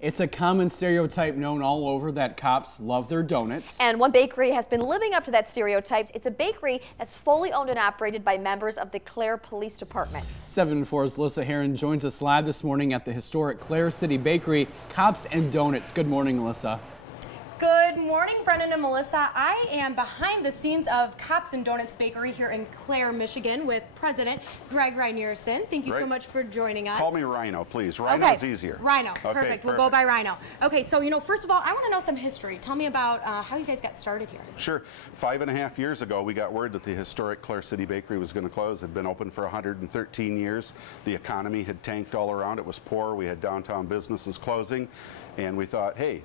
It's a common stereotype known all over that cops love their donuts. And one bakery has been living up to that stereotype. It's a bakery that's fully owned and operated by members of the Clare Police Department. 7 4's Alyssa Heron joins us live this morning at the historic Clare City Bakery, Cops and Donuts. Good morning, Alyssa. Good morning, Brendan and Melissa. I am behind the scenes of Cops and Donuts Bakery here in Clare, Michigan with President Greg Reinierson. Thank you so much for joining us. Call me Rhino, please. Rhino's easier. Rhino. Okay, perfect. We'll go by Rhino. Okay, so, first of all, I want to know some history. Tell me about how you guys got started here. Sure. 5.5 years ago, we got word that the historic Clare City Bakery was going to close. It had been open for 113 years. The economy had tanked all around. It was poor. We had downtown businesses closing. And we thought, hey,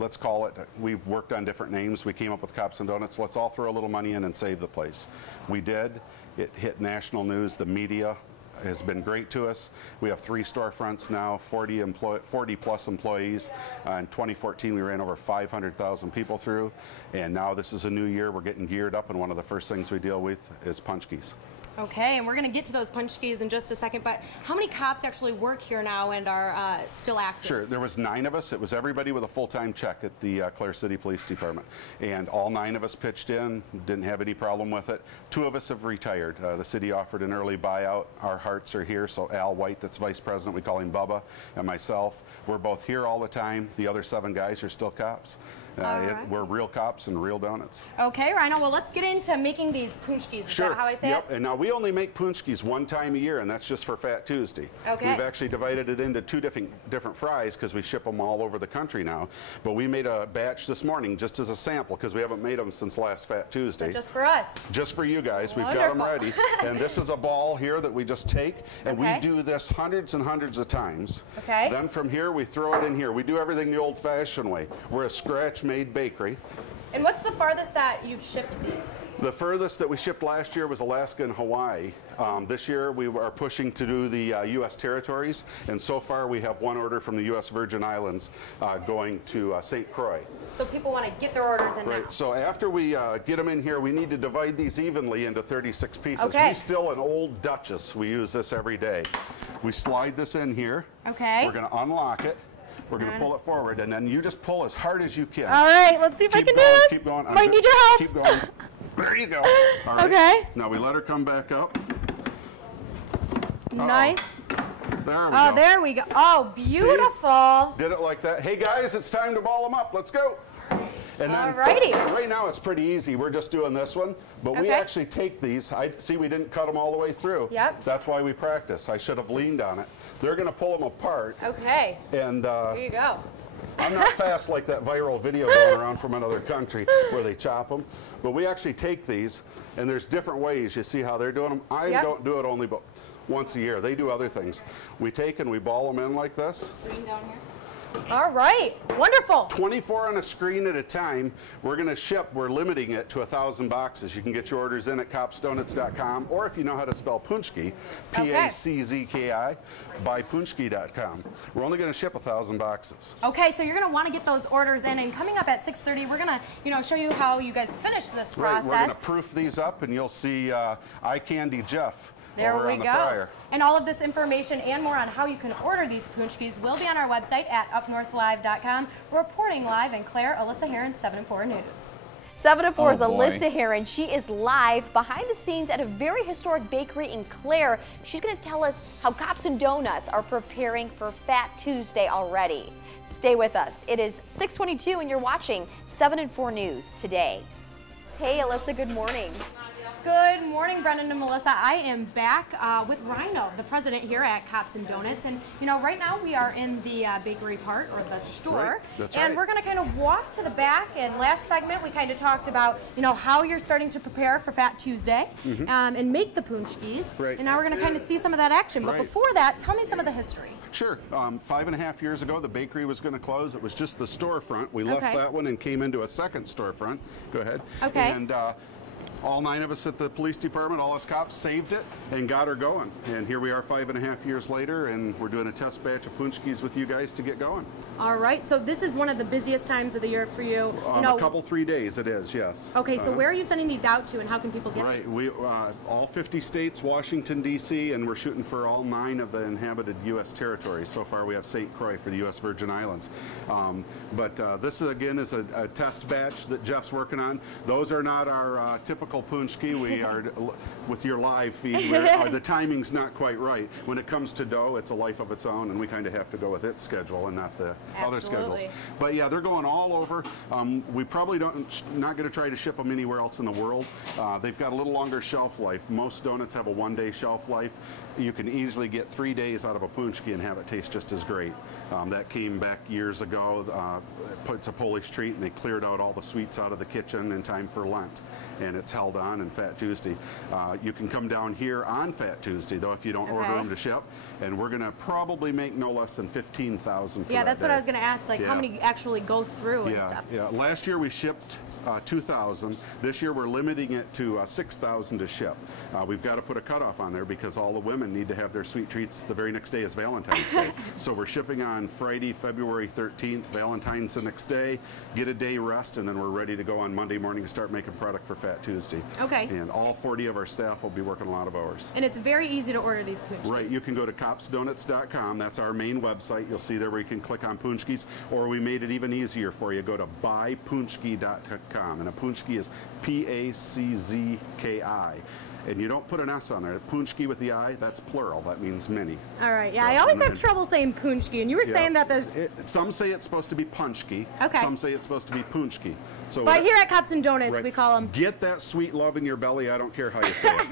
let's call it, we worked on different names. We came up with Cops and Donuts. Let's all throw a little money in and save the place. We did. It hit national news. The media has been great to us. We have 3 storefronts now, 40 plus employees. In 2014, we ran over 500,000 people through. And now this is a new year. We're getting geared up, and one of the first things we deal with is punch keys. Okay, and we're going to get to those punch keys in just a second, but how many cops actually work here now and are still active? Sure, there was 9 of us. It was everybody with a full-time check at the Clare City Police Department. And all 9 of us pitched in, didn't have any problem with it. 2 of us have retired. The city offered an early buyout. Our hearts are here, so Al White, that's vice president, we call him Bubba, and myself, we're both here all the time. The other 7 guys are still cops. We're real cops and real donuts. Okay, Rhino, well, let's get into making these punchkis. Is that how I say it? And now we only make punchkis 1 time a year, and that's just for Fat Tuesday. Okay. We've actually divided it into 2 different fries because we ship them all over the country now. But we made a batch this morning just as a sample because we haven't made them since last Fat Tuesday. So just for us. Just for you guys. We've got them ready. And this is a ball here that we just take, and we do this hundreds and hundreds of times. Okay. Then from here, we throw it in here. We do everything the old-fashioned way. We're a scratch-made bakery. And what's the farthest that you've shipped these? The furthest that we shipped last year was Alaska and Hawaii. This year we are pushing to do the U.S. territories, and so far we have 1 order from the U.S. Virgin Islands going to St. Croix. So people want to get their orders in now. So after we get them in here, we need to divide these evenly into 36 pieces. Okay. We still an old Duchess. We use this every day. We slide this in here. Okay. We're going to unlock it. We're going to pull it forward, and then you just pull as hard as you can. All right, let's see if I can do this. Keep going. Might need your help. Keep going. There you go. All right. Okay. Now we let her come back up. Nice. There we go. Oh, there we go. Oh, beautiful. See? Did it like that. Hey, guys, it's time to ball them up. Let's go. And then right now it's pretty easy. We're just doing this one, but we actually take these. See, we didn't cut them all the way through. Yep. That's why we practice. I should have leaned on it. They're going to pull them apart. Okay. And here you go. I'm not fast like that viral video going around from another country where they chop them, but we actually take these, and there's different ways. You see how they're doing them? I don't do it only but once a year. They do other things. We take and we ball them in like this. Screen down here. All right, wonderful. 24 on a screen at a time. We're going to ship, we're limiting it to 1,000 boxes. You can get your orders in at copsdoughnuts.com, or if you know how to spell punchki, P-A-C-Z-K-I, buypunchki.com. We're only going to ship 1,000 boxes. Okay, so you're going to want to get those orders in, and coming up at 6:30, we're going to, show you how you guys finish this process. Right, we're going to proof these up, and you'll see Eye Candy Jeff. There we on the go. fryer. And all of this information and more on how you can order these punchkis will be on our website at UpNorthLive.com. We're reporting live in Clare, Alyssa Heron, 7 4 News. 7 4 is Alyssa Heron. She is live behind the scenes at a very historic bakery in Clare. She's going to tell us how Cops and Donuts are preparing for Fat Tuesday already. Stay with us. It is 6:22 and you're watching 7 4 News today. Hey, Alyssa, good morning. Good morning, Brendan and Melissa. I am back with Rhino, the president here at Cops and Donuts. And, right now we are in the bakery part, or the store. That's and we're going to kind of walk to the back. And last segment, we kind of talked about, how you're starting to prepare for Fat Tuesday and make the punchkis. Right. And now we're going to kind of see some of that action. But before that, tell me some of the history. Sure. 5.5 years ago, the bakery was going to close. It was just the storefront. We left that one and came into a second storefront. Go ahead. Okay. And all 9 of us at the police department, all us cops, saved it and got her going. And here we are 5.5 years later, and we're doing a test batch of punchkis with you guys to get going. All right, so this is one of the busiest times of the year for you. A couple, 3 days it is, yes. Okay, so where are you sending these out to, and how can people get Right, these? we all 50 states, Washington, D.C., and we're shooting for all 9 of the inhabited U.S. territories. So far we have St. Croix for the U.S. Virgin Islands. This, again, is a test batch that Jeff's working on. Those are not our typical punchki. We are, with your live feed, the timing's not quite right. When it comes to dough, it's a life of its own, and we kind of have to go with its schedule and not the other schedules. But yeah, they're going all over. We probably not going to try to ship them anywhere else in the world. They've got a little longer shelf life. Most donuts have a 1-day shelf life. You can easily get 3 days out of a punchki and have it taste just as great. That came back years ago. It's a Polish treat, and they cleared out all the sweets out of the kitchen in time for Lent, and it's held on in Fat Tuesday. You can come down here on Fat Tuesday, though, if you don't order them to ship, and we're going to probably make no less than 15,000 for that that's day. what I was going to ask, like how many actually go through and stuff. Yeah, last year we shipped 2,000. This year we're limiting it to 6,000 to ship. We've got to put a cutoff on there because all the women need to have their sweet treats. The very next day is Valentine's Day. So we're shipping on Friday, February 13th. Valentine's the next day. Get a day rest, and then we're ready to go on Monday morning to start making product for Fat Tuesday. Okay. And all 40 of our staff will be working a lot of hours. And it's very easy to order these punchkis. Right. You can go to copsdoughnuts.com. That's our main website. You'll see there where you can click on punchkis, or we made it even easier for you. Go to buypunchki.com, and a punchki is P-A-C-Z-K-I. And you don't put an S on there. Punchki with the I, that's plural. That means many. All right. Yeah, I always have trouble saying punchki, and you were saying that there's... Some say it's supposed to be punchki. Okay. Some say it's supposed to be punchki. So but here at Cops and Donuts, we call them... Get that sweet love in your belly. I don't care how you say it.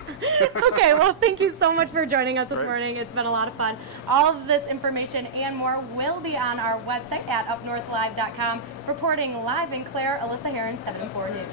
Okay, well, thank you so much for joining us this morning. It's been a lot of fun. All of this information and more will be on our website at UpNorthLive.com. Reporting live in Clare, Alyssa Heron, 7-4 News.